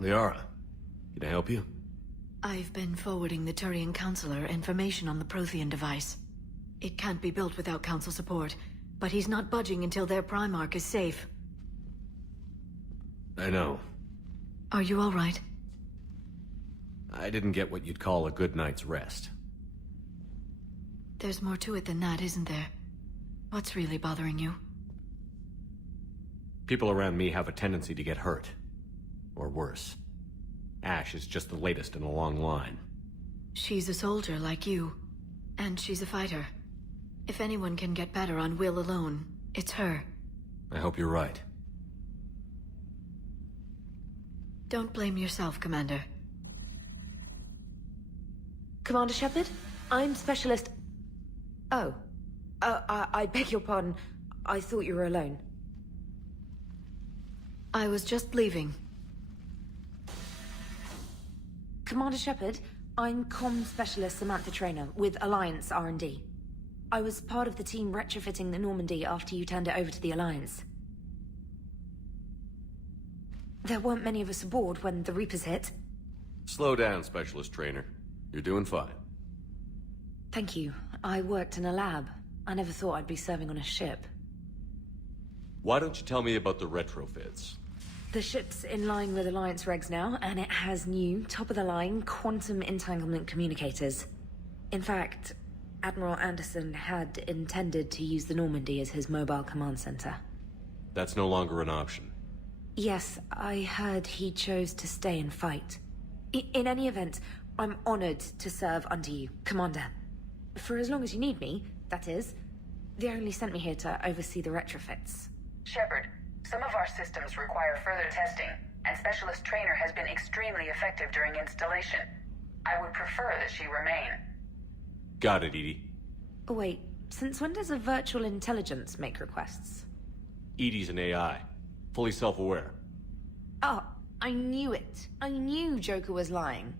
Liara, can I help you? I've been forwarding the Turian Counselor information on the Prothean device. It can't be built without Council support, but he's not budging until their Primarch is safe. I know. Are you all right? I didn't get what you'd call a good night's rest. There's more to it than that, isn't there? What's really bothering you? People around me have a tendency to get hurt. Or worse. Ash is just the latest in a long line. She's a soldier like you. And she's a fighter. If anyone can get better on will alone, it's her. I hope you're right. Don't blame yourself, Commander. Commander Shepard? I'm Specialist... Oh. I beg your pardon. I thought you were alone. I was just leaving. Commander Shepard, I'm Comm Specialist Samantha Traynor with Alliance R&D. I was part of the team retrofitting the Normandy after you turned it over to the Alliance. There weren't many of us aboard when the Reapers hit. Slow down, Specialist Trainer. You're doing fine. Thank you. I worked in a lab. I never thought I'd be serving on a ship. Why don't you tell me about the retrofits? The ship's in line with Alliance regs now, and it has new, top-of-the-line, quantum entanglement communicators. In fact, Admiral Anderson had intended to use the Normandy as his mobile command center. That's no longer an option. Yes, I heard he chose to stay and fight. In any event, I'm honored to serve under you, Commander. For as long as you need me, that is. They only sent me here to oversee the retrofits. Shepard, some of our systems require further testing, and Specialist Trainer has been extremely effective during installation. I would prefer that she remain. Got it, Edie. Oh, wait. Since when does a virtual intelligence make requests? Edie's an AI. Fully self-aware. Oh, I knew it. I knew Joker was lying.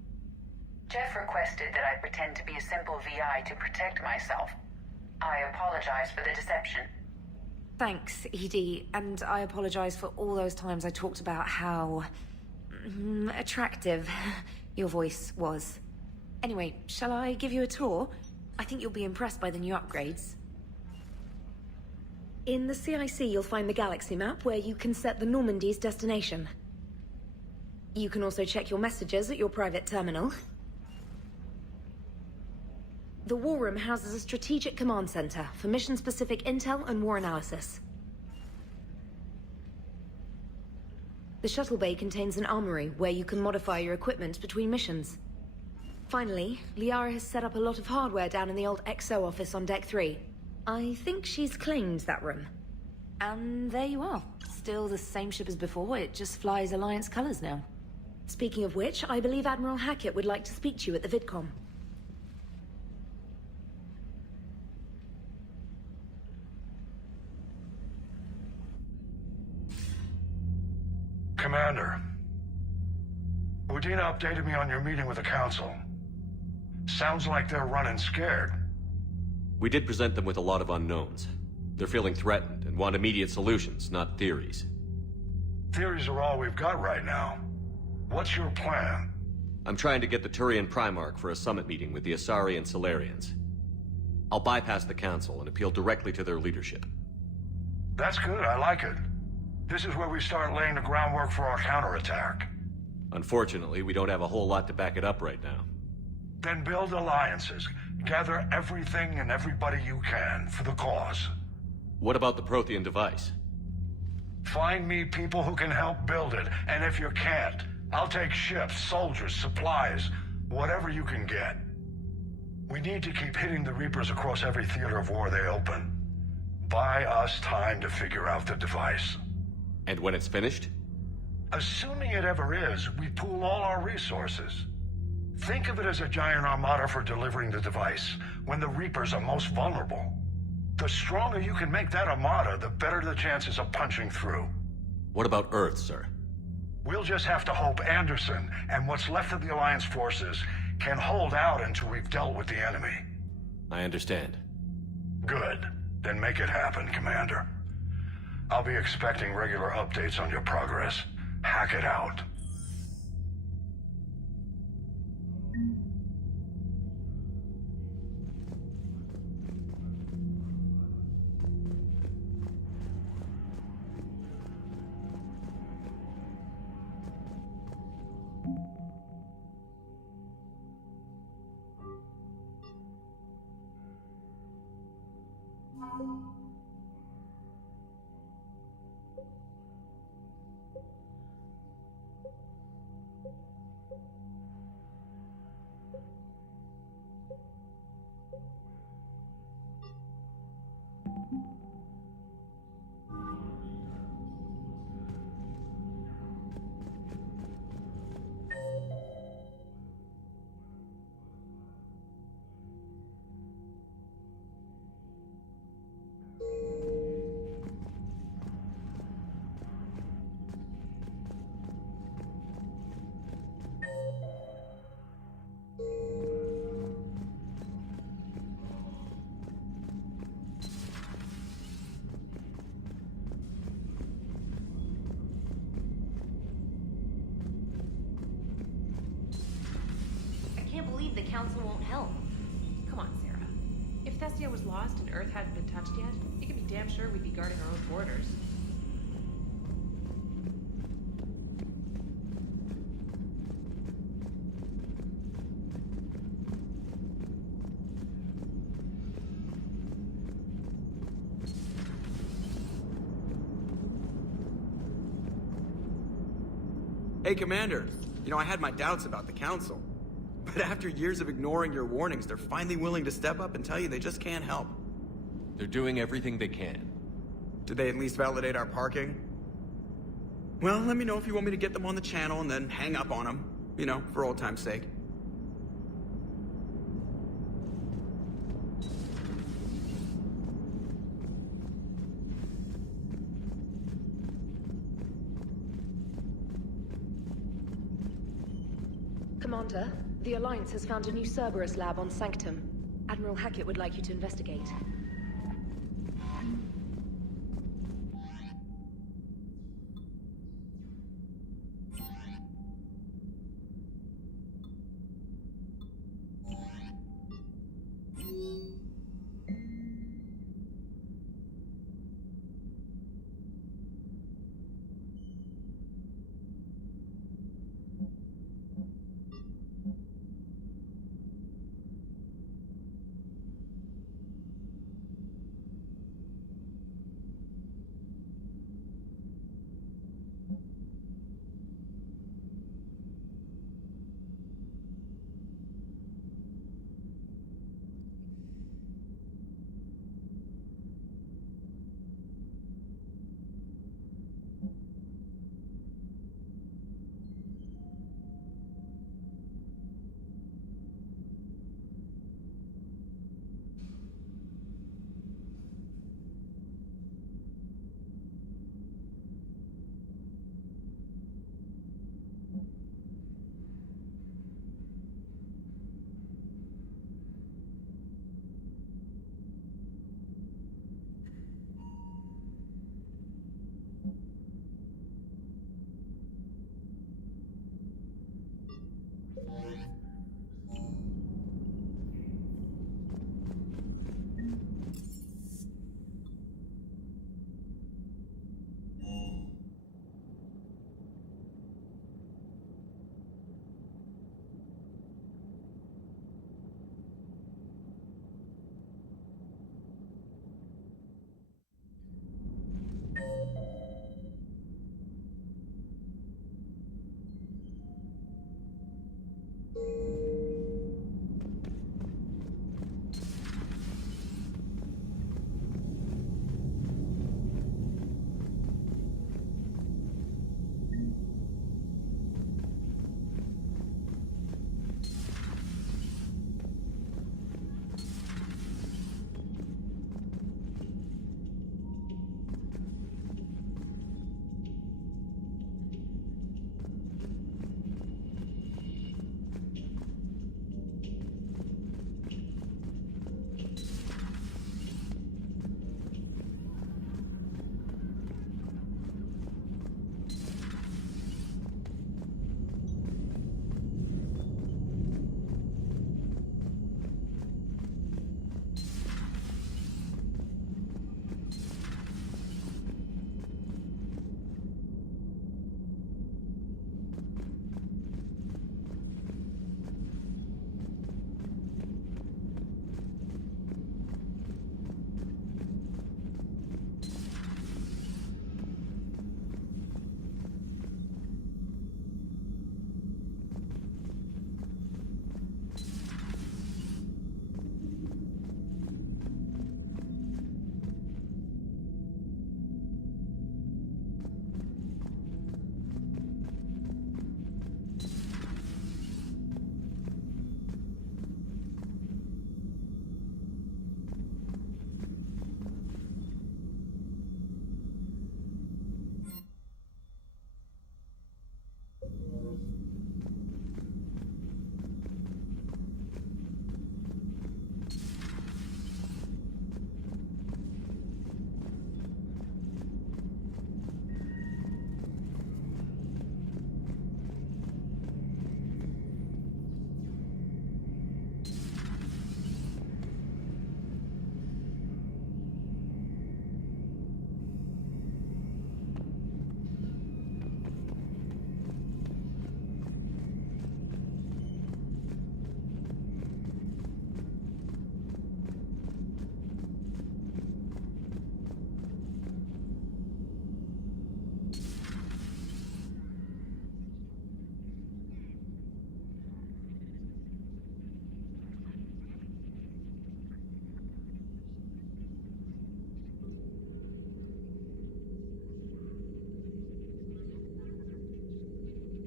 Jeff requested that I pretend to be a simple VI to protect myself. I apologize for the deception. Thanks, Edie, and I apologize for all those times I talked about how... attractive your voice was. Anyway, shall I give you a tour? I think you'll be impressed by the new upgrades. In the CIC, you'll find the galaxy map where you can set the Normandy's destination. You can also check your messages at your private terminal. The War Room houses a strategic command center for mission-specific intel and war analysis. The shuttle bay contains an armory where you can modify your equipment between missions. Finally, Liara has set up a lot of hardware down in the old XO office on Deck 3. I think she's claimed that room. And there you are. Still the same ship as before, it just flies Alliance colors now. Speaking of which, I believe Admiral Hackett would like to speak to you at the VidCom. Commander, Udina updated me on your meeting with the Council. Sounds like they're running scared. We did present them with a lot of unknowns. They're feeling threatened and want immediate solutions, not theories. Theories are all we've got right now. What's your plan? I'm trying to get the Turian Primarch for a summit meeting with the Asari and Solarians. I'll bypass the Council and appeal directly to their leadership. That's good, I like it. This is where we start laying the groundwork for our counterattack. Unfortunately, we don't have a whole lot to back it up right now. Then build alliances. Gather everything and everybody you can for the cause. What about the Prothean device? Find me people who can help build it, and if you can't, I'll take ships, soldiers, supplies, whatever you can get. We need to keep hitting the Reapers across every theater of war they open. Buy us time to figure out the device. And when it's finished? Assuming it ever is, we pool all our resources. Think of it as a giant armada for delivering the device, when the Reapers are most vulnerable. The stronger you can make that armada, the better the chances of punching through. What about Earth, sir? We'll just have to hope Anderson and what's left of the Alliance forces can hold out until we've dealt with the enemy. I understand. Good. Then make it happen, Commander. I'll be expecting regular updates on your progress. Hack it out. The Council won't help. Come on, Sarah. If Thessia was lost and Earth hadn't been touched yet, you can be damn sure we'd be guarding our own borders. Hey, Commander. You know, I had my doubts about the Council. But after years of ignoring your warnings, they're finally willing to step up and tell you they just can't help. They're doing everything they can. Did they at least validate our parking? Well, let me know if you want me to get them on the channel and then hang up on them. You know, for old time's sake. Commander, the Alliance has found a new Cerberus lab on Sanctum. Admiral Hackett would like you to investigate.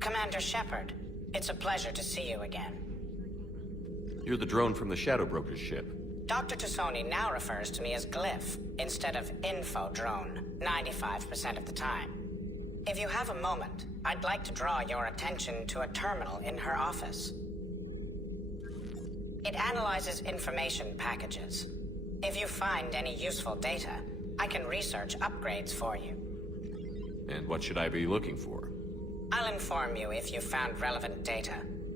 Commander Shepard, it's a pleasure to see you again. You're the drone from the Shadow Broker's ship. Dr. Tassoni now refers to me as Glyph, instead of Info Drone, 95% of the time. If you have a moment, I'd like to draw your attention to a terminal in her office. It analyzes information packages. If you find any useful data, I can research upgrades for you. And what should I be looking for? I'll inform you if you found relevant data.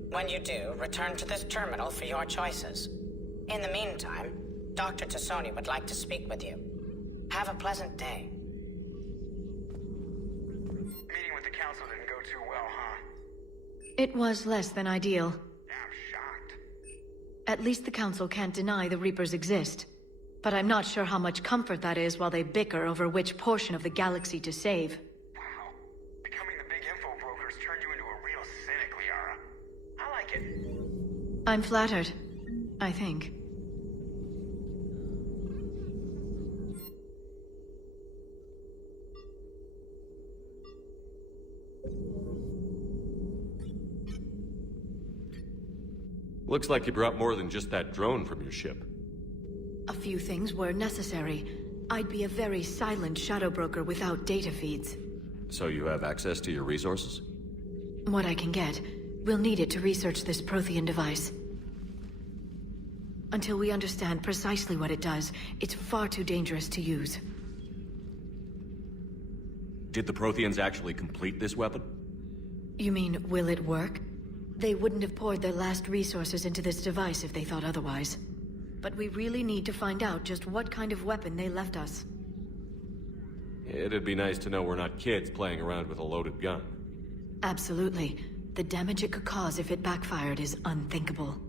When you do, return to this terminal for your choices. In the meantime, Dr. Tassoni would like to speak with you. Have a pleasant day. Meeting with the council didn't go too well, huh? It was less than ideal. I'm shocked. At least the council can't deny the Reapers exist. But I'm not sure how much comfort that is while they bicker over which portion of the galaxy to save. Wow. Becoming the big info brokers turned you into a real cynic, Liara. I like it. I'm flattered. I think. Looks like you brought more than just that drone from your ship. A few things were necessary. I'd be a very silent shadow broker without data feeds. So you have access to your resources? What I can get. We'll need it to research this Prothean device. Until we understand precisely what it does, it's far too dangerous to use. Did the Protheans actually complete this weapon? You mean, will it work? They wouldn't have poured their last resources into this device if they thought otherwise. But we really need to find out just what kind of weapon they left us. It'd be nice to know we're not kids playing around with a loaded gun. Absolutely. The damage it could cause if it backfired is unthinkable.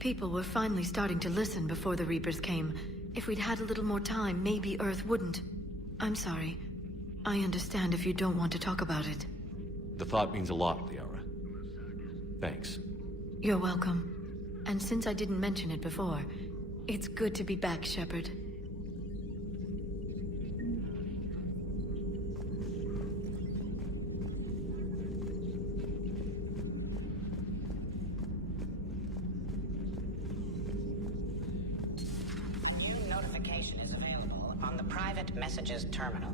People were finally starting to listen before the Reapers came. If we'd had a little more time, maybe Earth wouldn't. I'm sorry. I understand if you don't want to talk about it. The thought means a lot, Liara. Thanks. You're welcome. And since I didn't mention it before, it's good to be back, Shepard. New notification is available on the private messages terminal.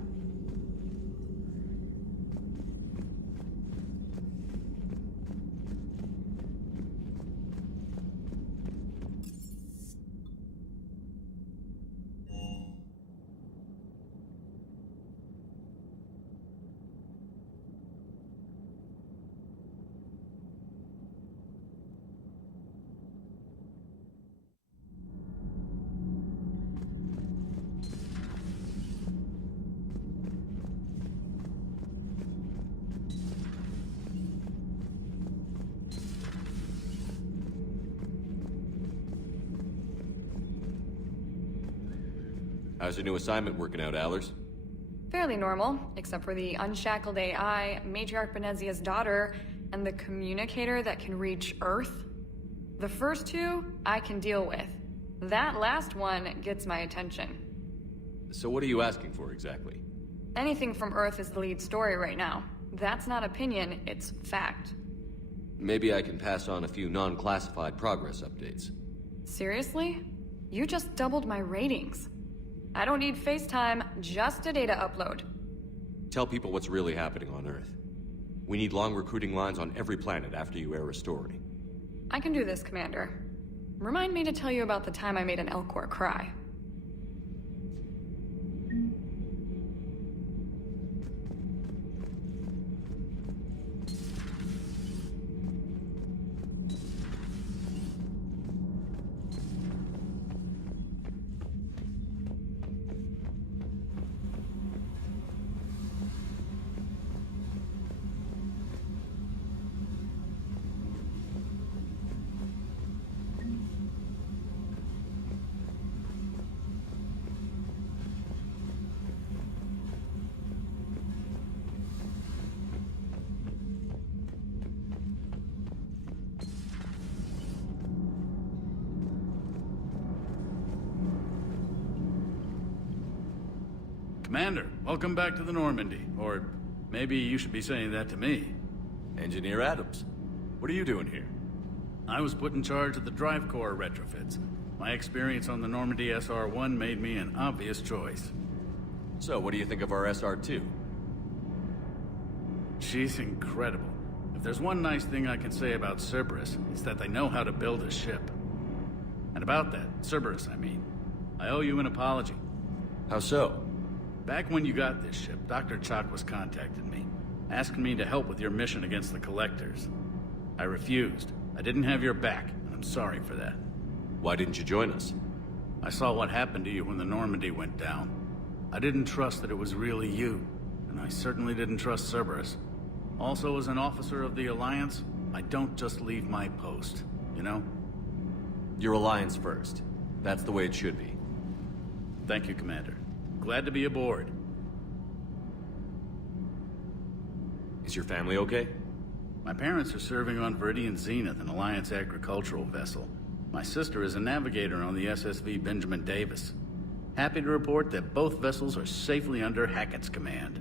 How's your new assignment working out, Allers? Fairly normal, except for the unshackled AI, Matriarch Benezia's daughter, and the communicator that can reach Earth. The first two, I can deal with. That last one gets my attention. So what are you asking for, exactly? Anything from Earth is the lead story right now. That's not opinion, it's fact. Maybe I can pass on a few non-classified progress updates. Seriously? You just doubled my ratings. I don't need FaceTime, just a data upload. Tell people what's really happening on Earth. We need long recruiting lines on every planet after you air a story. I can do this, Commander. Remind me to tell you about the time I made an Elcor cry. Commander, welcome back to the Normandy. Or maybe you should be saying that to me. Engineer Adams, what are you doing here? I was put in charge of the drive core retrofits. My experience on the Normandy SR-1 made me an obvious choice. So, what do you think of our SR-2? She's incredible. If there's one nice thing I can say about Cerberus, it's that they know how to build a ship. And about that, Cerberus, I mean, I owe you an apology. How so? Back when you got this ship, Dr. Chakwas contacted me, asking me to help with your mission against the Collectors. I refused. I didn't have your back, and I'm sorry for that. Why didn't you join us? I saw what happened to you when the Normandy went down. I didn't trust that it was really you, and I certainly didn't trust Cerberus. Also, as an officer of the Alliance, I don't just leave my post, you know? Your Alliance first. That's the way it should be. Thank you, Commander. Glad to be aboard. Is your family okay? My parents are serving on Viridian Zenith, an Alliance agricultural vessel. My sister is a navigator on the SSV Benjamin Davis. Happy to report that both vessels are safely under Hackett's command.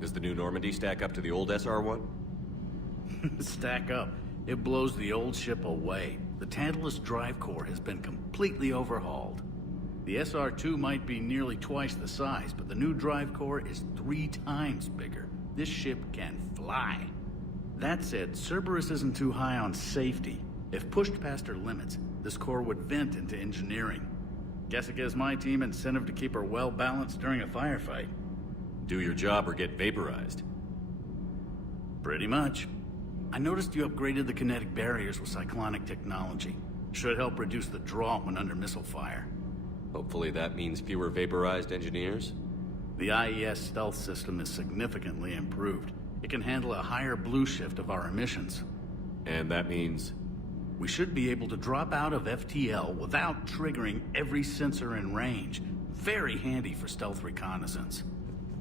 Does the new Normandy stack up to the old SR-1? Stack up. It blows the old ship away. The Tantalus drive core has been completely overhauled. The SR-2 might be nearly twice the size, but the new drive core is 3 times bigger. This ship can fly. That said, Cerberus isn't too high on safety. If pushed past her limits, this core would vent into engineering. Guess it gives my team incentive to keep her well-balanced during a firefight. Do your job or get vaporized. Pretty much. I noticed you upgraded the kinetic barriers with cyclonic technology. Should help reduce the draw when under missile fire. Hopefully that means fewer vaporized engineers? The IES stealth system is significantly improved. It can handle a higher blue shift of our emissions. And that means? We should be able to drop out of FTL without triggering every sensor in range. Very handy for stealth reconnaissance.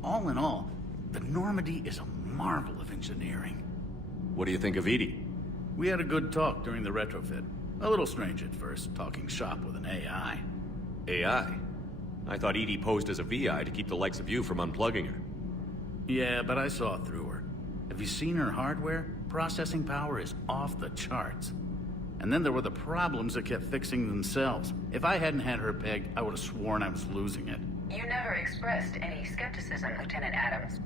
All in all, the Normandy is a marvel of engineering. What do you think of Edie? We had a good talk during the retrofit. A little strange at first, talking shop with an AI. AI? I thought Edie posed as a VI to keep the likes of you from unplugging her. Yeah, but I saw through her. Have you seen her hardware? Processing power is off the charts. And then there were the problems that kept fixing themselves. If I hadn't had her pegged, I would have sworn I was losing it. You never expressed any skepticism, Lieutenant Adams.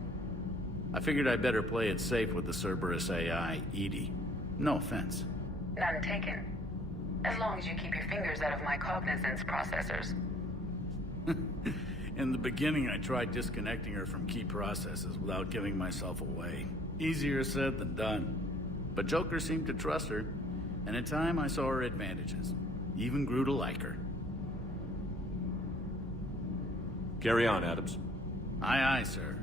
I figured I'd better play it safe with the Cerberus AI, Edie. No offense. None taken. As long as you keep your fingers out of my cognizance processors. In the beginning, I tried disconnecting her from key processes without giving myself away. Easier said than done. But Joker seemed to trust her, and in time I saw her advantages. Even grew to like her. Carry on, Adams. Aye, aye, sir.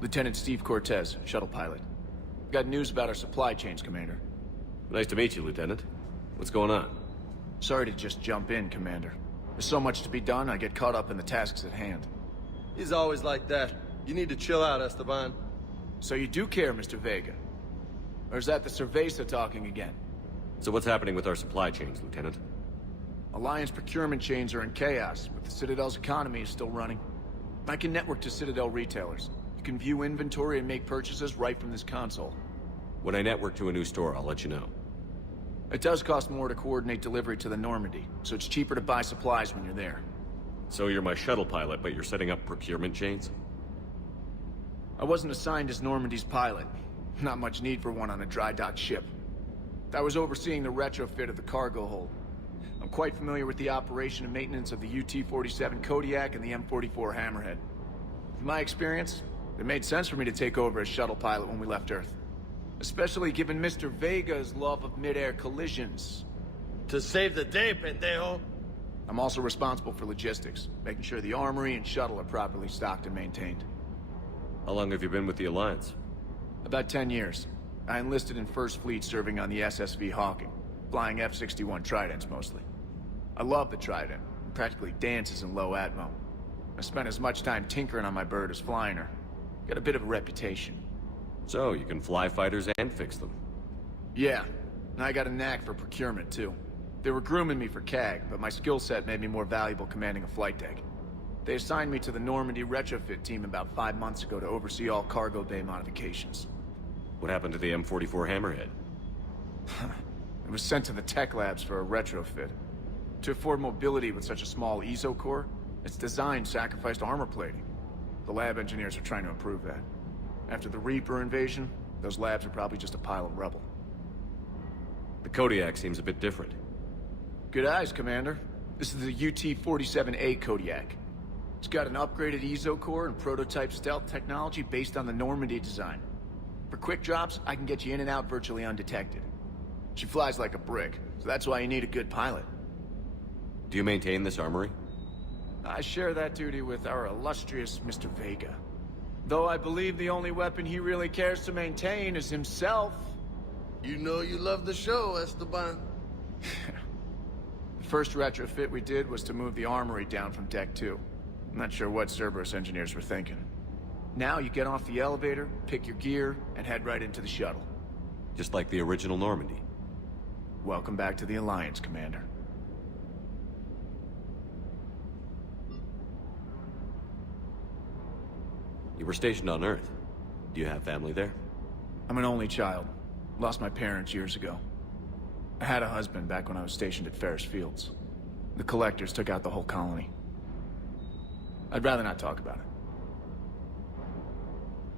Lieutenant Steve Cortez, shuttle pilot. Got news about our supply chains, Commander. Nice to meet you, Lieutenant. What's going on? Sorry to just jump in, Commander. There's so much to be done, I get caught up in the tasks at hand. He's always like that. You need to chill out, Esteban. So you do care, Mr. Vega? Or is that the Cerveza talking again? So what's happening with our supply chains, Lieutenant? Alliance procurement chains are in chaos, but the Citadel's economy is still running. I can network to Citadel retailers. You can view inventory and make purchases right from this console. When I network to a new store, I'll let you know. It does cost more to coordinate delivery to the Normandy, so it's cheaper to buy supplies when you're there. So you're my shuttle pilot, but you're setting up procurement chains? I wasn't assigned as Normandy's pilot. Not much need for one on a dry dock ship. I was overseeing the retrofit of the cargo hold. I'm quite familiar with the operation and maintenance of the UT-47 Kodiak and the M44 Hammerhead. From my experience, it made sense for me to take over as shuttle pilot when we left Earth. Especially given Mr. Vega's love of mid-air collisions. To save the day, pendejo. I'm also responsible for logistics, making sure the armory and shuttle are properly stocked and maintained. How long have you been with the Alliance? About 10 years. I enlisted in First Fleet serving on the SSV Hawking, flying F-61 Tridents mostly. I love the Trident. It practically dances in low atmo. I spent as much time tinkering on my bird as flying her. Got a bit of a reputation. So, you can fly fighters and fix them? Yeah, and I got a knack for procurement too. They were grooming me for CAG, but my skill set made me more valuable commanding a flight deck. They assigned me to the Normandy retrofit team about 5 months ago to oversee all cargo bay modifications. What happened to the M44 Hammerhead? It was sent to the tech labs for a retrofit. To afford mobility with such a small ESO core, its design sacrificed armor plating. The lab engineers are trying to improve that. After the Reaper invasion, those labs are probably just a pile of rubble. The Kodiak seems a bit different. Good eyes, Commander. This is the UT-47A Kodiak. It's got an upgraded ESO core and prototype stealth technology based on the Normandy design. For quick drops, I can get you in and out virtually undetected. She flies like a brick, so that's why you need a good pilot. Do you maintain this armory? I share that duty with our illustrious Mr. Vega. Though I believe the only weapon he really cares to maintain is himself. You know you love the show, Esteban. The first retrofit we did was to move the armory down from Deck 2. I'm not sure what Cerberus engineers were thinking. Now you get off the elevator, pick your gear, and head right into the shuttle. Just like the original Normandy. Welcome back to the Alliance, Commander. You were stationed on Earth. Do you have family there? I'm an only child. Lost my parents years ago. I had a husband back when I was stationed at Ferris Fields. The Collectors took out the whole colony. I'd rather not talk about it.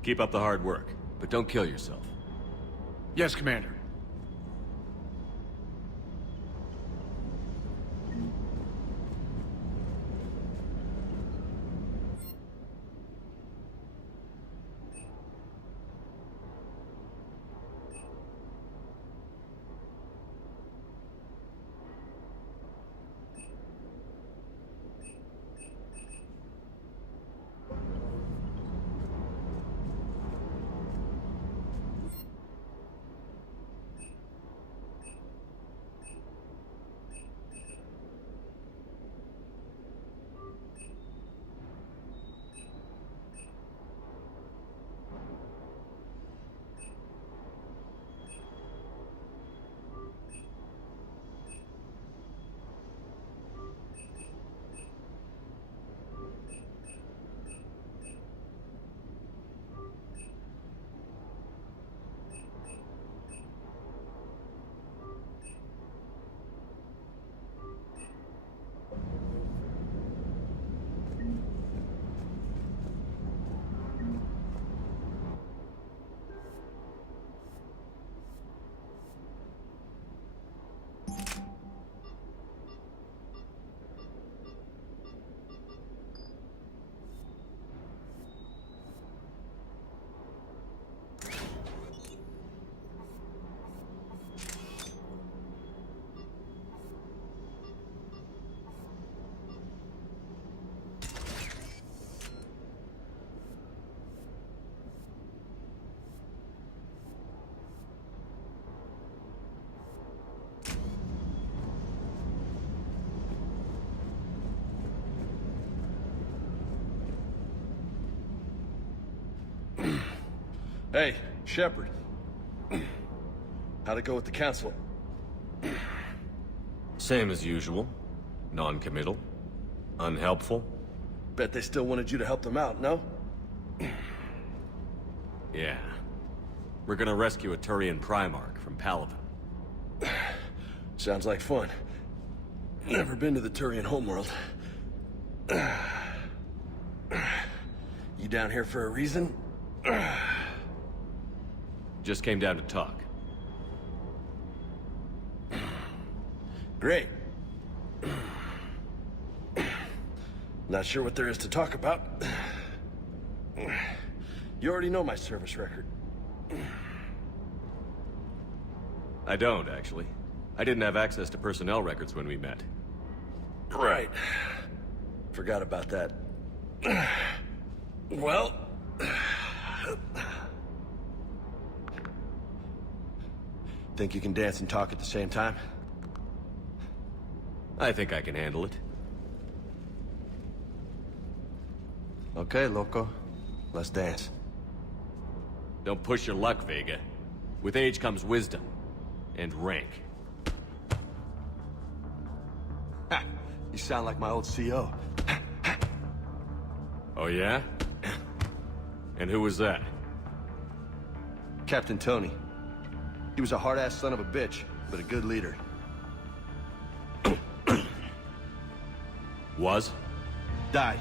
Keep up the hard work, but don't kill yourself. Yes, Commander. Hey, Shepard. How'd it go with the Council? Same as usual. Non-committal. Unhelpful. Bet they still wanted you to help them out, no? Yeah. We're gonna rescue a Turian Primarch from Palaven. Sounds like fun. Never been to the Turian homeworld. You down here for a reason? Just came down to talk. Great. Not sure what there is to talk about. You already know my service record. I don't, actually. I didn't have access to personnel records when we met. Right. Forgot about that. Well... Think you can dance and talk at the same time? I think I can handle it. Okay, loco. Let's dance. Don't push your luck, Vega. With age comes wisdom. And rank. Ha! You sound like my old CO. Oh yeah? And who was that? Captain Tony. He was a hard-ass son of a bitch, but a good leader. Was? Died.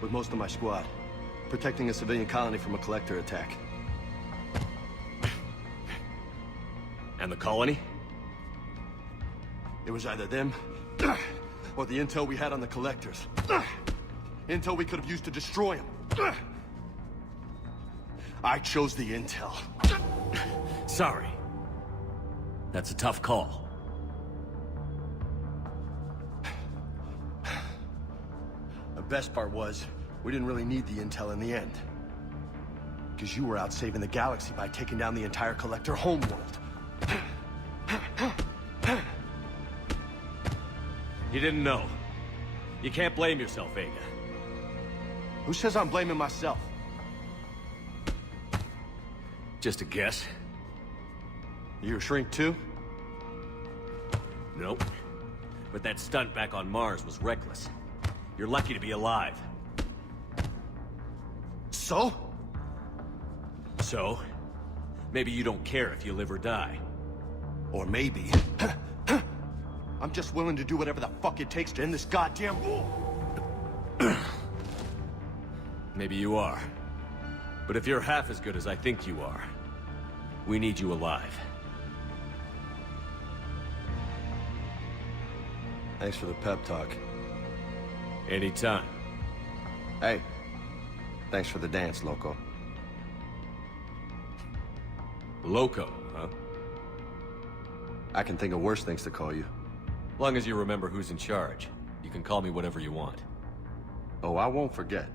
With most of my squad. Protecting a civilian colony from a collector attack. And the colony? It was either them, or the intel we had on the collectors. Intel we could have used to destroy them. I chose the intel. Sorry. That's a tough call. The best part was, we didn't really need the intel in the end. Because you were out saving the galaxy by taking down the entire collector homeworld. You didn't know. You can't blame yourself, Vega. Who says I'm blaming myself? Just a guess. You a shrink too? Nope. But that stunt back on Mars was reckless. You're lucky to be alive. So? So? Maybe you don't care if you live or die. Or maybe... I'm just willing to do whatever the fuck it takes to end this goddamn war. Maybe you are. But if you're half as good as I think you are, we need you alive. Thanks for the pep talk. Anytime. Hey, thanks for the dance, loco. Loco, huh? I can think of worse things to call you. Long as you remember who's in charge, you can call me whatever you want. Oh, I won't forget.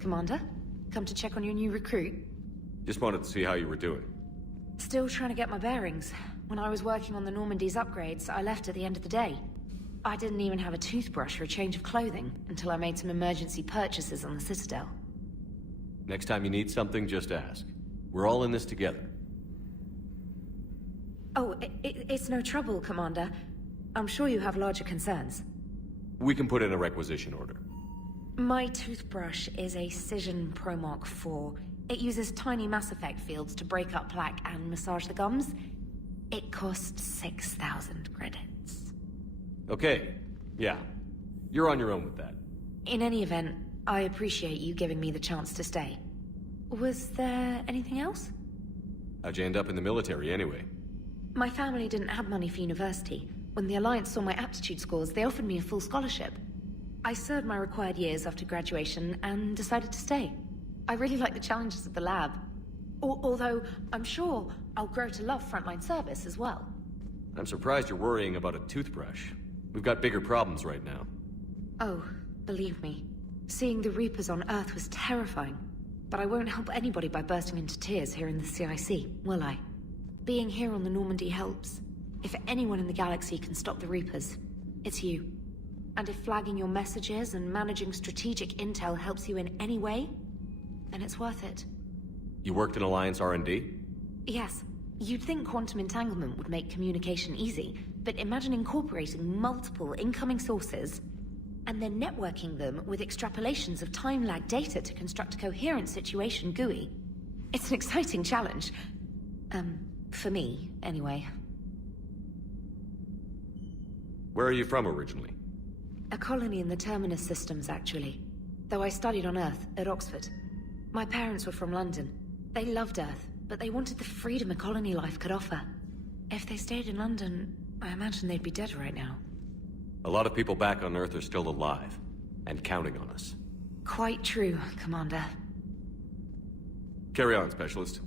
Commander? Come to check on your new recruit? Just wanted to see how you were doing. Still trying to get my bearings. When I was working on the Normandy's upgrades, I left at the end of the day. I didn't even have a toothbrush or a change of clothing until I made some emergency purchases on the Citadel. Next time you need something, just ask. We're all in this together. Oh, it's no trouble, Commander. I'm sure you have larger concerns. We can put in a requisition order. My toothbrush is a Cision Pro Mark IV. It uses tiny Mass Effect fields to break up plaque and massage the gums. It costs 6,000 credits. Okay, yeah. You're on your own with that. In any event, I appreciate you giving me the chance to stay. Was there anything else? How'd you end up in the military anyway? My family didn't have money for university. When the Alliance saw my aptitude scores, they offered me a full scholarship. I served my required years after graduation and decided to stay. I really like the challenges of the lab. Although, I'm sure I'll grow to love frontline service as well. I'm surprised you're worrying about a toothbrush. We've got bigger problems right now. Oh, believe me. Seeing the Reapers on Earth was terrifying. But I won't help anybody by bursting into tears here in the CIC, will I? Being here on the Normandy helps. If anyone in the galaxy can stop the Reapers, it's you. And if flagging your messages and managing strategic intel helps you in any way, then it's worth it. You worked in Alliance R&D? Yes. You'd think quantum entanglement would make communication easy, but imagine incorporating multiple incoming sources and then networking them with extrapolations of time-lag data to construct a coherent situation GUI. It's an exciting challenge. For me, anyway. Where are you from originally? A colony in the Terminus systems, actually. Though I studied on Earth, at Oxford. My parents were from London. They loved Earth, but they wanted the freedom a colony life could offer. If they stayed in London, I imagine they'd be dead right now. A lot of people back on Earth are still alive, and counting on us. Quite true, Commander. Carry on, Specialist.